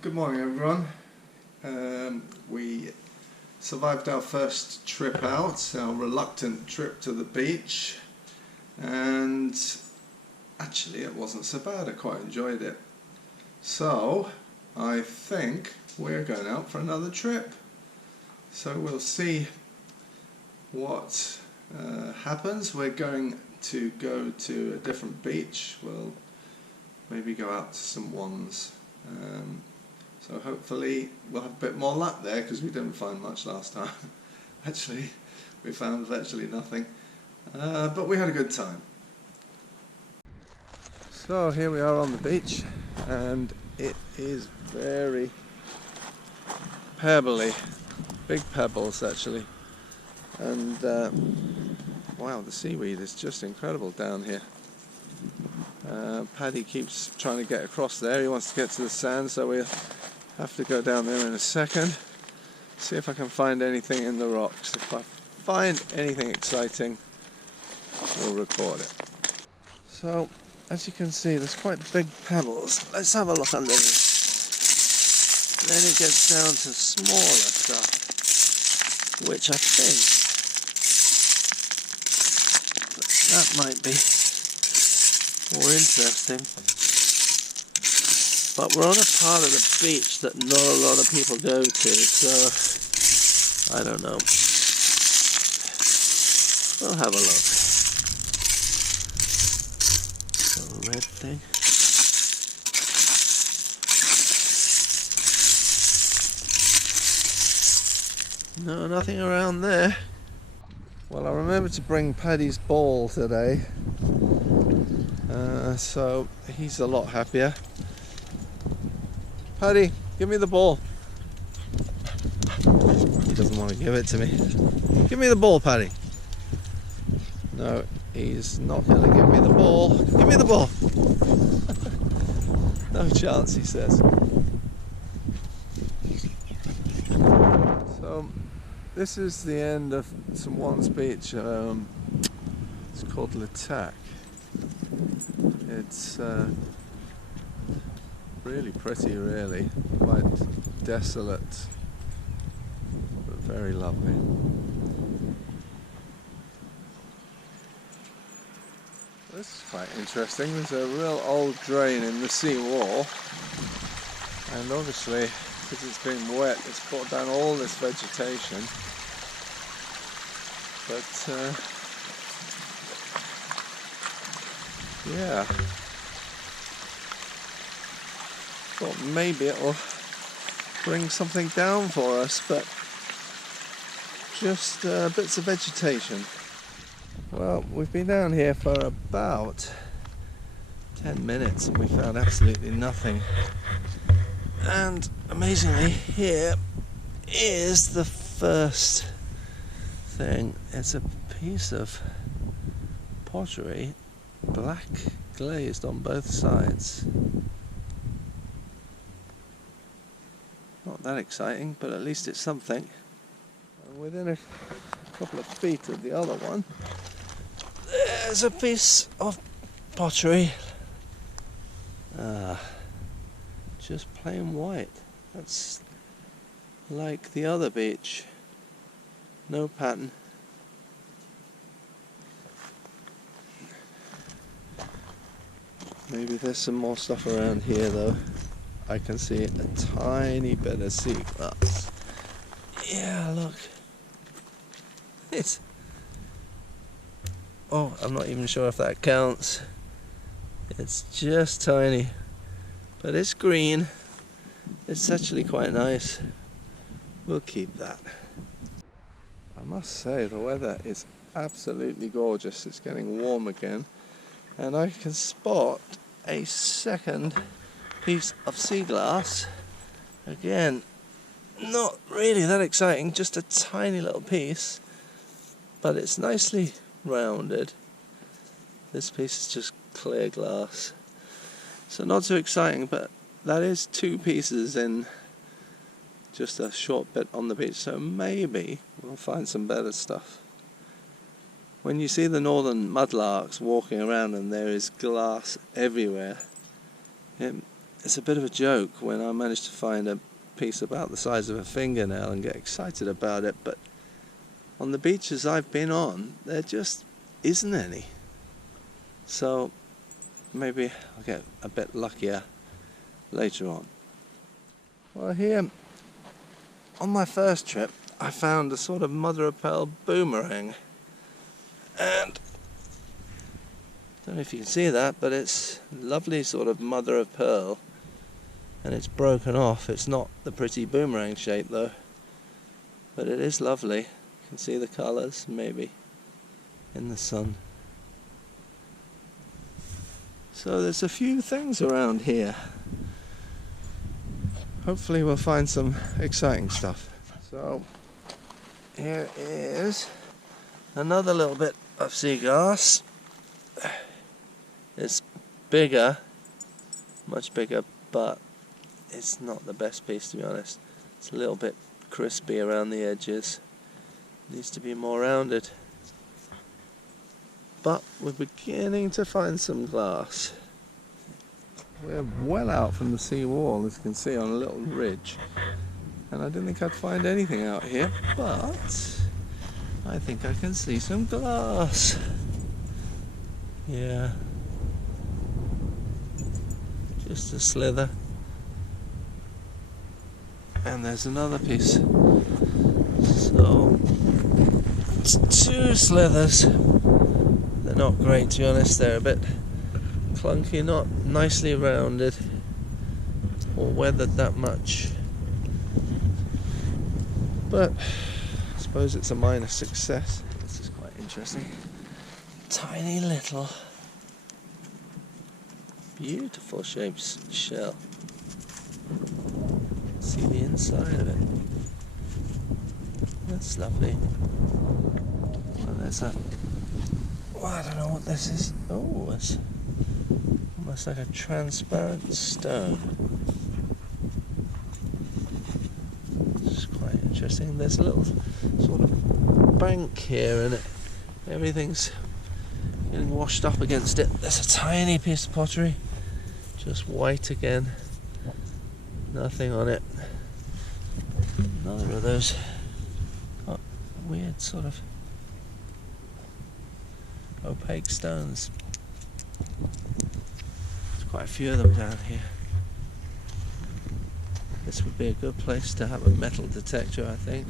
Good morning, everyone. We survived our first trip out, our reluctant trip to the beach, and actually it wasn't so bad. I quite enjoyed it. So I think we're going out for another trip. So we'll see what happens. We're going to go to a different beach. We'll maybe go out to some ones. So hopefully we'll have a bit more luck there, because we didn't find much last time. Actually, we found virtually nothing. But we had a good time. So here we are on the beach, and it is very pebbly. Big pebbles actually. And wow, the seaweed is just incredible down here. Paddy keeps trying to get across there. He wants to get to the sand, so we'll have to go down there in a second. See if I can find anything in the rocks. If I find anything exciting, we'll record it. So, as you can see, there's quite big pebbles. Let's have a look underneath. Then it gets down to smaller stuff, which I think that might be more interesting. But we're on a part of the beach that not a lot of people go to, so I don't know. We'll have a look. Little red thing. No, nothing around there. Well, I remembered to bring Paddy's ball today, so he's a lot happier. Paddy, give me the ball. He doesn't want to give it to me. Give me the ball, Paddy. No, he's not going to give me the ball. Give me the ball. No chance, he says. So, this is the end of St. Juan's Beach. It's called Latac. It's really pretty, really. Quite desolate, but very lovely. This is quite interesting. There's a real old drain in the sea wall, and obviously, because it's been wet, it's brought down all this vegetation. But yeah, thought maybe it'll bring something down for us, but just bits of vegetation. Well, we've been down here for about 10 minutes and we found absolutely nothing. And amazingly, here is the first thing. It's a piece of pottery, black glazed on both sides. Not that exciting, but at least it's something. And within a couple of feet of the other one, there's a piece of pottery. Just plain white. That's like the other beach. No pattern. Maybe there's some more stuff around here though. I can see a tiny bit of sea glass. Yeah, look. It's... oh, I'm not even sure if that counts. It's just tiny. But it's green. It's actually quite nice. We'll keep that. I must say, the weather is absolutely gorgeous. It's getting warm again. And I can spot a second piece of sea glass. Again, not really that exciting, just a tiny little piece. But it's nicely rounded. This piece is just clear glass. So not too exciting, but that is two pieces in just a short bit on the beach, so maybe we'll find some better stuff. When you see the northern mudlarks walking around and there is glass everywhere, it it's a bit of a joke when I manage to find a piece about the size of a fingernail and get excited about it, but on the beaches I've been on, there just isn't any. So maybe I'll get a bit luckier later on. Well, here on my first trip I found a sort of mother of pearl boomerang, and I don't know if you can see that, but it's lovely sort of mother of pearl, and it's broken off. It's not the pretty boomerang shape though, but it is lovely. You can see the colours maybe in the sun. So there's a few things around here. Hopefully we'll find some exciting stuff. So here is another little bit of sea glass. It's bigger, much bigger, but it's not the best piece, to be honest. It's a little bit crispy around the edges. Needs to be more rounded. But we're beginning to find some glass. We're well out from the sea wall, as you can see, on a little ridge. And I didn't think I'd find anything out here, but I think I can see some glass. Yeah. Just a slither. And there's another piece. So, it's 2 slithers. They're not great, to be honest. They're a bit clunky, not nicely rounded or weathered that much. But I suppose it's a minor success. This is quite interesting. Tiny little, beautiful shaped shell. See the inside of it. That's lovely. Well, there's that. Oh, I don't know what this is. Oh, it's almost like a transparent stone. It's quite interesting. There's a little sort of bank here, and everything's getting washed up against it. There's a tiny piece of pottery, just white again. Nothing on it. Another of those weird sort of opaque stones. There's quite a few of them down here. This would be a good place to have a metal detector, I think.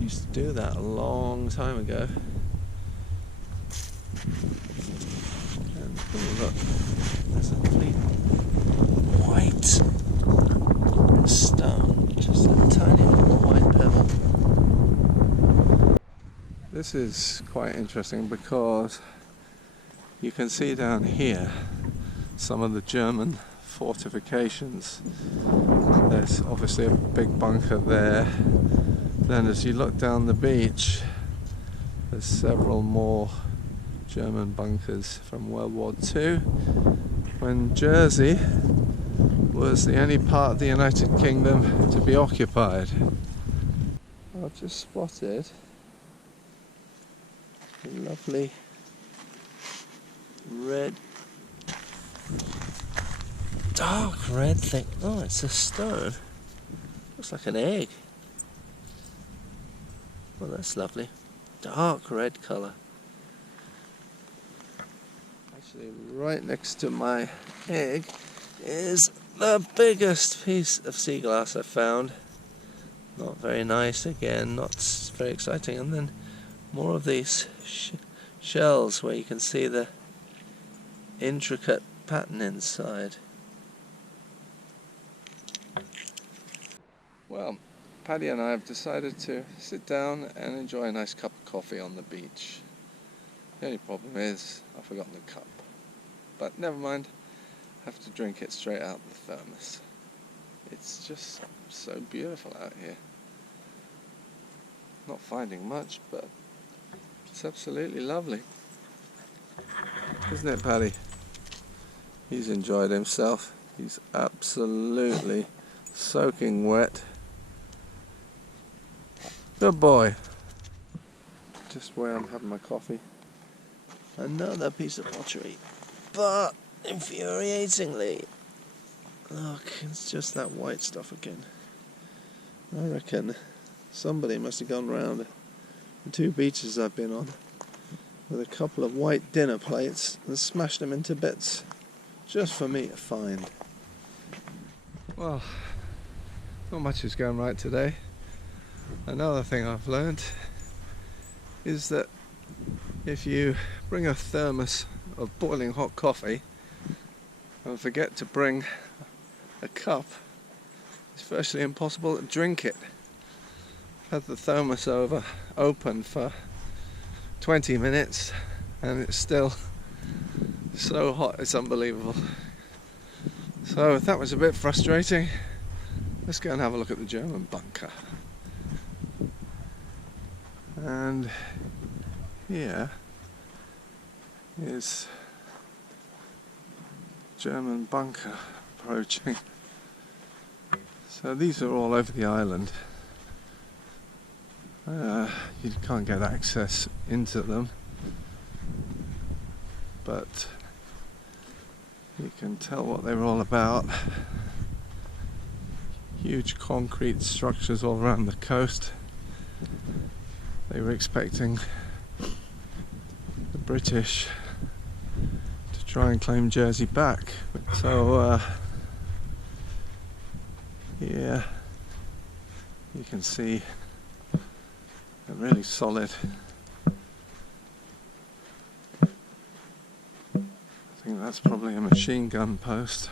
Used to do that a long time ago. And oh, look, there's a complete white stone, just a tiny little white pebble. This is quite interesting because you can see down here some of the German fortifications. There's obviously a big bunker there. Then as you look down the beach, there's several more German bunkers from World War II, when Jersey was the only part of the United Kingdom to be occupied. I've just spotted a lovely red, dark red thing. Oh, it's a stone. Looks like an egg. Well, that's lovely. Dark red colour. Actually, right next to my egg is the biggest piece of sea glass I've found. Not very nice again, not very exciting. And then more of these shells where you can see the intricate pattern inside. Well, Paddy and I have decided to sit down and enjoy a nice cup of coffee on the beach. The only problem is I've forgotten the cup. But never mind, I have to drink it straight out of the thermos. It's just so beautiful out here. Not finding much, but it's absolutely lovely. Isn't it, Paddy? He's enjoyed himself. He's absolutely soaking wet. Good boy. Just where I'm having my coffee. Another piece of pottery. But, infuriatingly, Look, it's just that white stuff again. I reckon somebody must have gone round the 2 beaches I've been on with a couple of white dinner plates and smashed them into bits just for me to find. Well, not much is going right today. Another thing I've learned is that if you bring a thermos of boiling hot coffee and forget to bring a cup, it's virtually impossible to drink it. I've had the thermos open for 20 minutes and it's still so hot, it's unbelievable. So that was a bit frustrating. Let's go and have a look at the German bunker. And here is German bunker approaching. So these are all over the island. You can't get access into them, but you can tell what they were all about. Huge concrete structures all around the coast. They were expecting the British to try and claim Jersey back. So yeah, you can see a really solid, I think that's probably a machine gun post.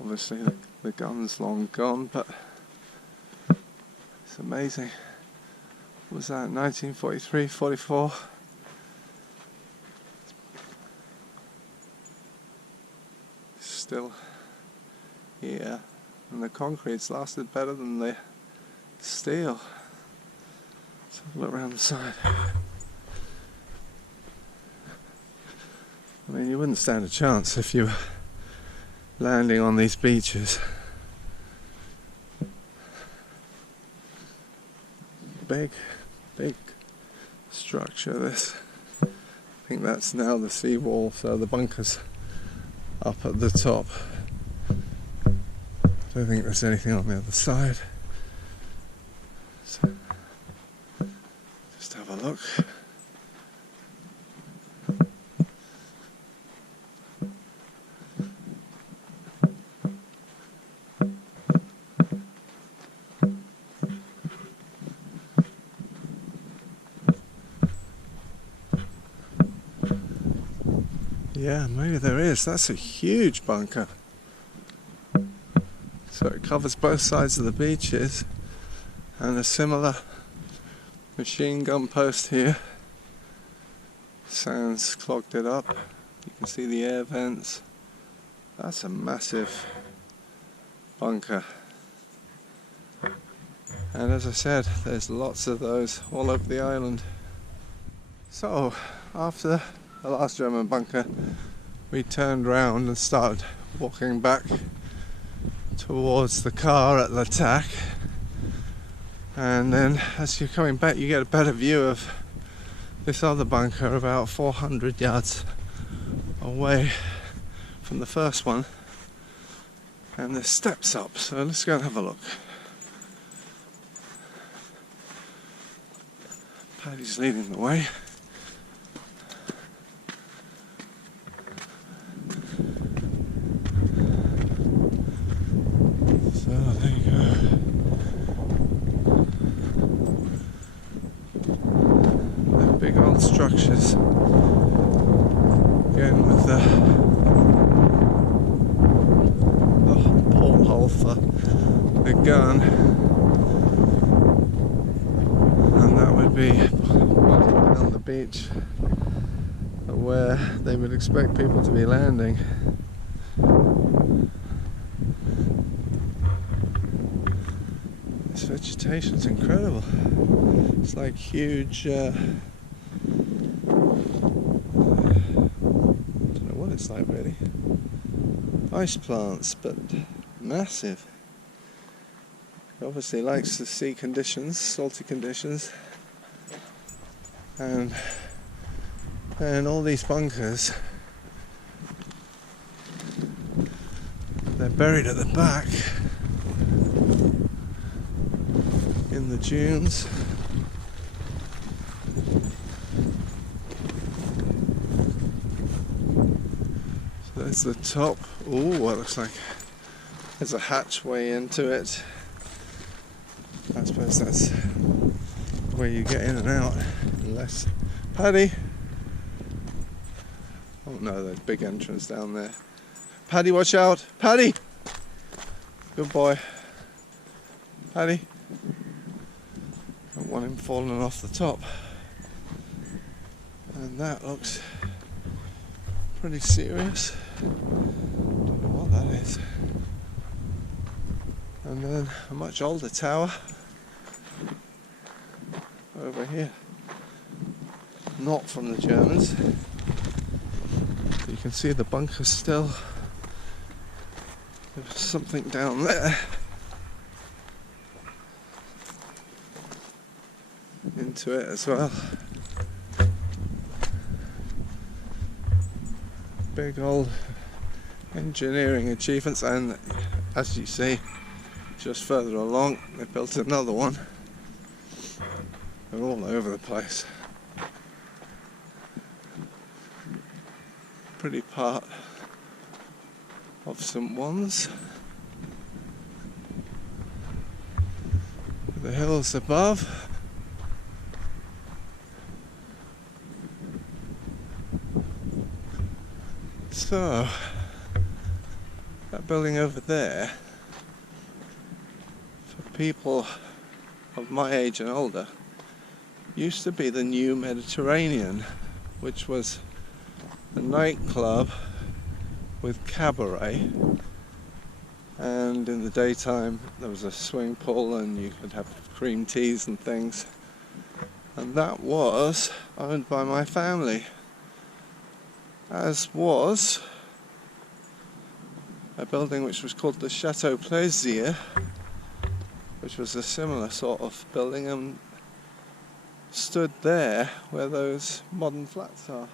Obviously the gun's long gone, but it's amazing. What was that, 1943, 44? Still here, and the concrete's lasted better than the steel. Let's have a look around the side. I mean, you wouldn't stand a chance if you were landing on these beaches. Big structure this. I think that's now the seawall, so the bunker's up at the top. I don't think there's anything on the other side. So, just have a look. Yeah, maybe there is. That's a huge bunker. So it covers both sides of the beaches, and a similar machine gun post here. Sand's clogged it up. You can see the air vents. That's a massive bunker. And as I said, there's lots of those all over the island. So after the last German bunker, we turned round and started walking back towards the car at l'attack, and then as you're coming back you get a better view of this other bunker about 400 yards away from the first one, and there's steps up, so let's go and have a look. Paddy's leading the way. So there you go. They're big old structures. Again with the porthole for the gun. And that would be down the beach where they would expect people to be landing. This vegetation's incredible. It's like huge, I don't know what it's like really. Ice plants, but massive. It obviously likes the sea conditions, salty conditions. And And all these bunkers, they're buried at the back in the dunes. So there's the top. Oh, it looks like there's a hatchway into it. I suppose that's where you get in and out. Unless Paddy. Oh no, there's a big entrance down there. Paddy, watch out! Paddy! Good boy. Paddy. Don't want him falling off the top. And that looks pretty serious. Don't know what that is. And then a much older tower over here. Not from the Germans. You can see the bunkers still. There's something down there. Into it as well. Big old engineering achievements, and as you see, just further along they built another one. They're all over the place. Pretty part of St. One's. The hills above. So, that building over there, for people of my age and older, used to be the New Mediterranean, which was a nightclub with cabaret, and in the daytime there was a swimming pool and you could have cream teas and things, and that was owned by my family, as was a building which was called the Chateau Plaisir, which was a similar sort of building and stood there where those modern flats are.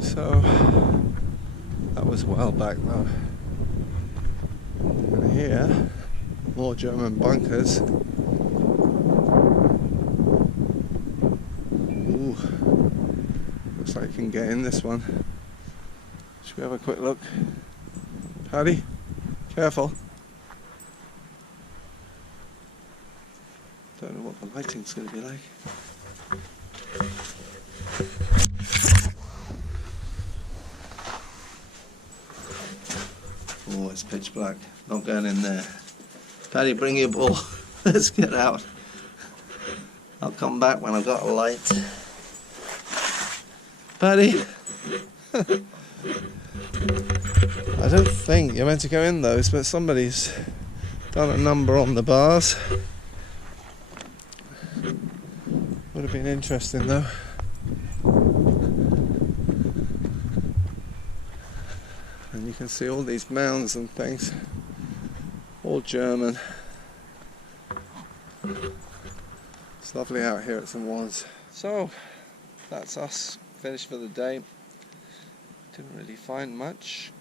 So that was a while back though. And here, more German bunkers. Ooh, looks like you can get in this one. Should we have a quick look? Paddy, careful. Don't know what the lighting's going to be like. Oh, it's pitch black. Not going in there. Paddy, bring your ball. Let's get out. I'll come back when I've got a light. Paddy. I don't think you're meant to go in those, but somebody's done a number on the bars. Would have been interesting though. And you can see all these mounds and things, all German. It's lovely out here at St. One's. So that's us finished for the day. Didn't really find much,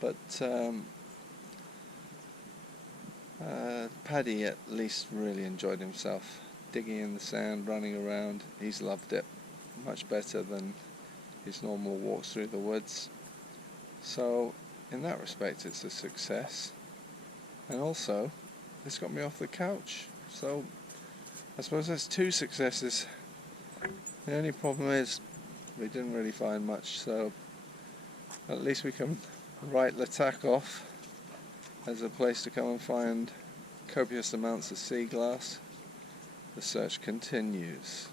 but Paddy at least really enjoyed himself. Digging in the sand, running around, he's loved it. Much better than his normal walks through the woods. So in that respect it's a success. And also, this got me off the couch. So I suppose that's two successes. The only problem is we didn't really find much, so at least we can write Latak off as a place to come and find copious amounts of sea glass. The search continues.